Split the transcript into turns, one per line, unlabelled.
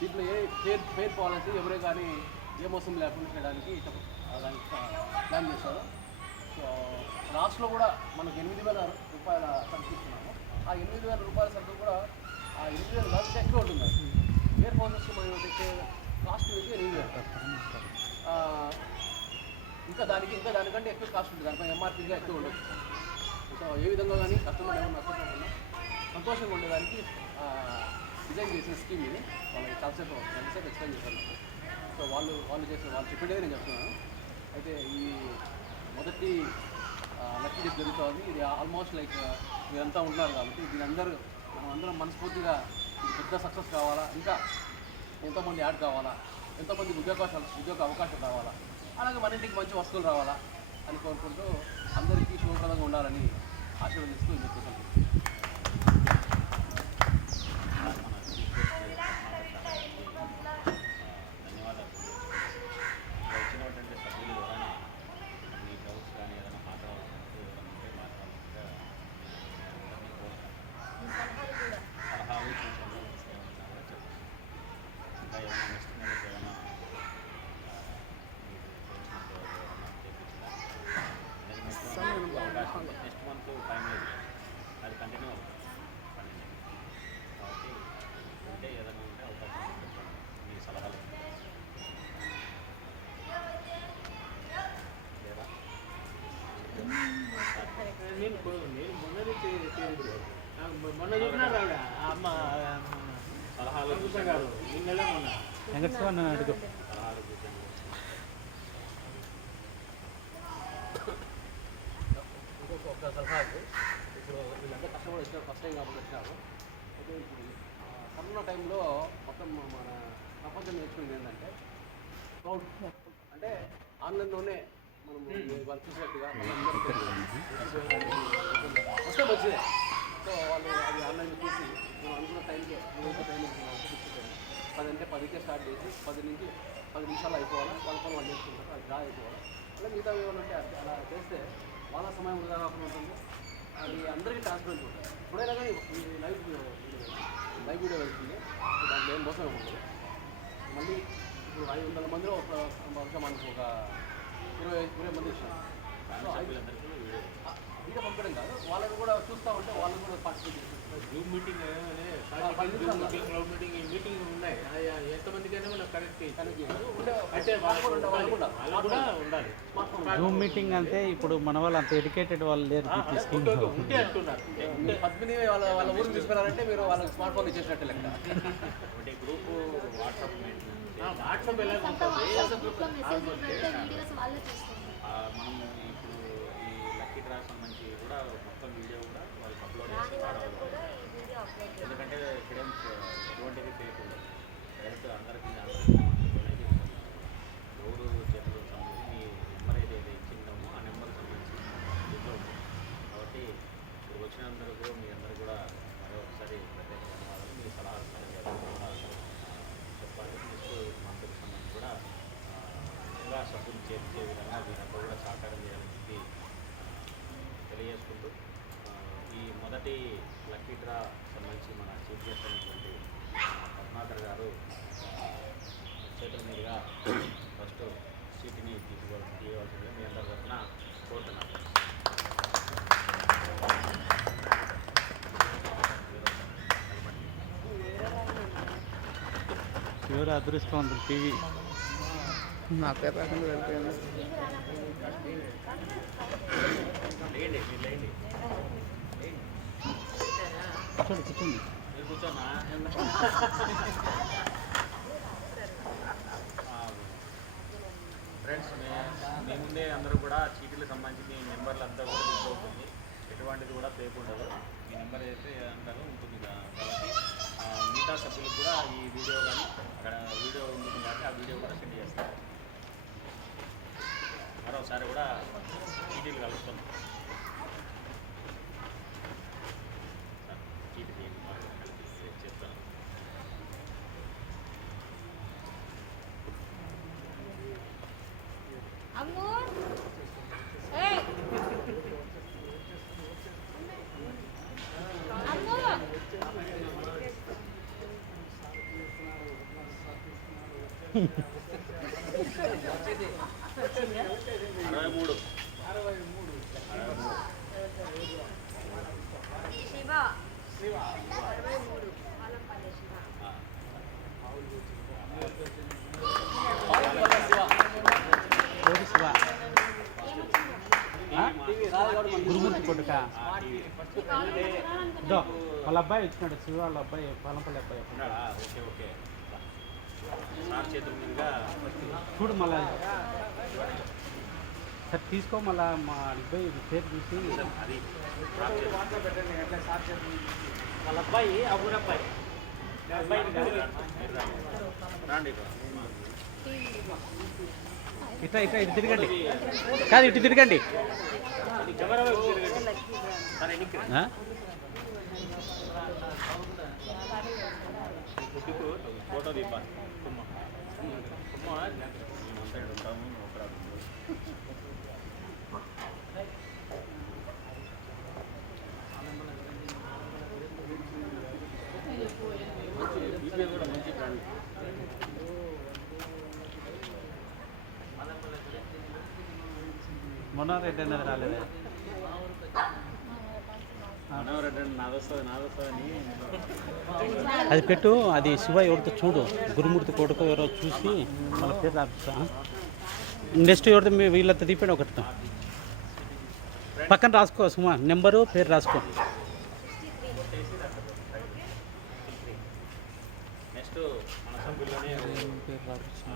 దీంట్లో ఏ fair fair policy ఎవరే కానీ ఏ మోసం లేకుండా చేయడానికి దానికి ప్లాన్ చేశారు. సో లాస్ట్లో కూడా మనకు ఎనిమిది వేల రూపాయల సరుకు ఆ ఎనిమిది వేల రూపాయల సరుకు కూడా ఆ ఎనిమిది వేలు కాదు ఎక్కువ ఉంటుంది ఫేర్ ప్రాసెస్ మనం తెచ్చే కాస్ట్ వచ్చి ఎనిమిది వేలు. ఇంకా దానికి ఇంకా దానికంటే ఎక్కువ కాస్ట్ ఉంటుంది. దానిపై ఎంఆర్పీగా ఎక్కువ ఉండదు. సో ఏ విధంగా కానీ కస్టమర్ ఏమైనా సంతోషంగా ఉండేదానికి డిజైన్ చేసిన స్కీమ్ ఇది. వాళ్ళకి చాలాసేపు ఎంతసేపు ఎక్స్ప్లెయిన్ చేశాను సో వాళ్ళు వాళ్ళు చేసిన వాళ్ళు చెప్పేదే నేను చెప్తున్నాను. అయితే ఈ మొదటి లక్కీ డేట్ జరుగుతుంది. ఇది ఆల్మోస్ట్ లైక్ మీరంతా ఉంటున్నారు కాబట్టి దీని అందరూ మనం అందరం మనస్ఫూర్తిగా పెద్ద సక్సెస్ కావాలా? ఇంకా ఎంతోమంది యాడ్ కావాలా? ఎంతోమంది ఉద్యోగాలు ఉద్యోగ అవకాశం రావాలా? అలాగే మన ఇంటికి మంచి వస్తువులు రావాలా? అని కోరుకుంటూ అందరికీ శుభప్రదంగా ఉండాలని ఆశీర్వదిస్తూ ఇది
మొన్న ఆ అమ్మ గారు నిన్నలే మొన్న.
వెంకటస్వామి అడుగు
సలహాలు సూచనలు
ఇంకొక ఒక సలహా అండి. ఇప్పుడు వీళ్ళంతా కష్టపడి వచ్చినారు ఫస్ట్ టైం కాబట్టి వచ్చినారు అయితే ఇప్పుడు కరోనా టైంలో మొత్తం మన ప్రపంచం నేర్చుకుంది ఏంటంటే అంటే ఆన్లైన్లోనే వస్తే మంచిదే. సో వాళ్ళు అది ఆన్లైన్ చూసి మనం అనుకున్న టైంకి ఏదైతే టైం అనుకున్నాం పది అంటే పదికే స్టార్ట్ చేసి పది నుంచి పది నిమిషాలు అయిపోవాలి? వాళ్ళ పని వాళ్ళు చేసుకుంటారు? అది డ్రా అయిపోవాలి? అలా మిగతా అది అలా చేస్తే వాళ్ళ సమయం వృధా కాకుండా ఉంటుంది. అది అందరికీ ట్రాన్స్పరెంట్ ఉంటుంది. ఇప్పుడైనా కానీ లైవ్ లైవ్ వీడియో వెళ్తుంది దాంట్లో ఏం మోసం ఉంటుంది మళ్ళీ ఇప్పుడు ఐదు వందల మందిలో ఒక బహుశా మనకు ఒక ఇరవై ఇరవై మంది ఇంకా పంపడం కాదు. వాళ్ళని కూడా చూస్తూ ఉంటే వాళ్ళని కూడా పార్టిసిపేట్ చేస్తారు.
Zoom meeting. Meeting cloud meeting ఉన్నాయి. ఎంతమందికైనా మనం కనెక్ట్ అంటే
వాళ్ళు కూడా ఉండాలి,
జూమ్ మీటింగ్ అంటే ఇప్పుడు మన వాళ్ళు అంత ఎడ్యుకేటెడ్ వాళ్ళు లేరు
ఉంటే అంటున్నారు.
పద్మిని వాళ్ళ వాళ్ళ ఊరికి తీసుకున్నారంటే మీరు వాళ్ళకి స్మార్ట్ ఫోన్ ఇచ్చేసినట్టు లెక్క.
ఒకటి గ్రూప్ వాట్సాప్ మీటింగ్
వాట్సాప్
గ్రూప్లో మెసేజ్లు పెడితే వీడియోస్ వాళ్ళే
మనము ఇప్పుడు ఈ లక్కీ డ్రా సంబంధించి కూడా మొత్తం వీడియో కూడా వాళ్ళకి అప్లోడ్
రాని
చేసి
వాళ్ళకి
వాడవాలి
కూడా ఈ వీడియో అప్లోడ్ చేయాలి
ఎందుకంటే ఇక్కడ ఏం ఎటువంటిది ఫేక్ ఉండదు డైరెక్ట్ అందరికీ అందరికీ డొనేట్ చేస్తాం ఎవరు చేతిలో సంబంధించి మీ నెంబర్ ఏదైతే ఇచ్చిందామో ఆ నెంబర్ సంబంధించి దీంట్లో ఉంటుంది కాబట్టి ఇప్పుడు వచ్చినందరూ మీ అందరూ కూడా మరొకసారి ప్రత్యేక ధన్యవాదాలు మీ సలహాలు సలహాలు కూడా చెప్పాలి నెక్స్ట్ మంత్కి సంబంధించి కూడా ఆ, ఇంకా సభ్యులు చేర్చే విధంగా మీరంతా కూడా సహకారం చేయాలని చెప్పి తెలియజేసుకుంటూ ఈ మొదటి లక్కీ డ్రా సంబంధించి మన చీఫ్ గెస్ట్ అయినటువంటి పద్మాకర్ గారు చేతుల మీదుగా ఫస్ట్ సీటుని తీసుకోవాలి తీయవలసిందిగా మీ అందరి తరఫున కోరుతున్నాను.
ఎవరు అదృష్టవంతులు టీవీ.
నా పేరు రాకుండా వెళ్ళిపోయాను.
కూర్చోండి కూర్చోండి.
ఫ్రెండ్స్ మీ ముందే అందరూ కూడా చీటీలకు సంబంధించి మీ నెంబర్లు అంతా కూడా తీసుకోవచ్చు ఎటువంటిది కూడా ఫేక్ ఉండదు. మీ నెంబర్ అయితే అందరూ ఉంటుంది కాబట్టి మిగతా సభ్యులకు కూడా ఈ వీడియో కానీ అక్కడ వీడియో ఉంటుంది కాబట్టి ఆ వీడియో కూడా సెండ్ చేస్తారు మరోసారి కూడా చీటీలు కలుపుతున్నాం
అమ్ము! ఏయ్! అమ్ము!
మూడు
శివ అరవై మూడు. ఆలంపల్లి శివ?
గురుమూర్తి కొడుక? వాళ్ళ అబ్బాయి ఇచ్చినాడు శివ వాళ్ళ అబ్బాయి పాలంపల్లి అబ్బాయి
ఓకే ఓకే.
చూడు మళ్ళా. సార్ తీసుకో మళ్ళా మా అబ్బాయి పేరు చూసి
అది
వాళ్ళ అబ్బాయి ఆ ఊరబ్బాయి
ఇట్లా ఇట్లా ఇటు తిరగండి. కాదు ఇటు తిరగండి.
ఈపీఐ కూడా మంచి బ్రాండ్
అది పెట్టు అది శివ ఎవరితో చూడు. గురుమూర్తి కొడుకు ఎవరో చూసి వాళ్ళ పేరు రాపిస్తా. నెక్స్ట్ ఎవరితో మీ వీళ్ళతో తీపండి ఒకటితో. పక్కన రాసుకో సుమా నెంబరు పేరు రాసుకో.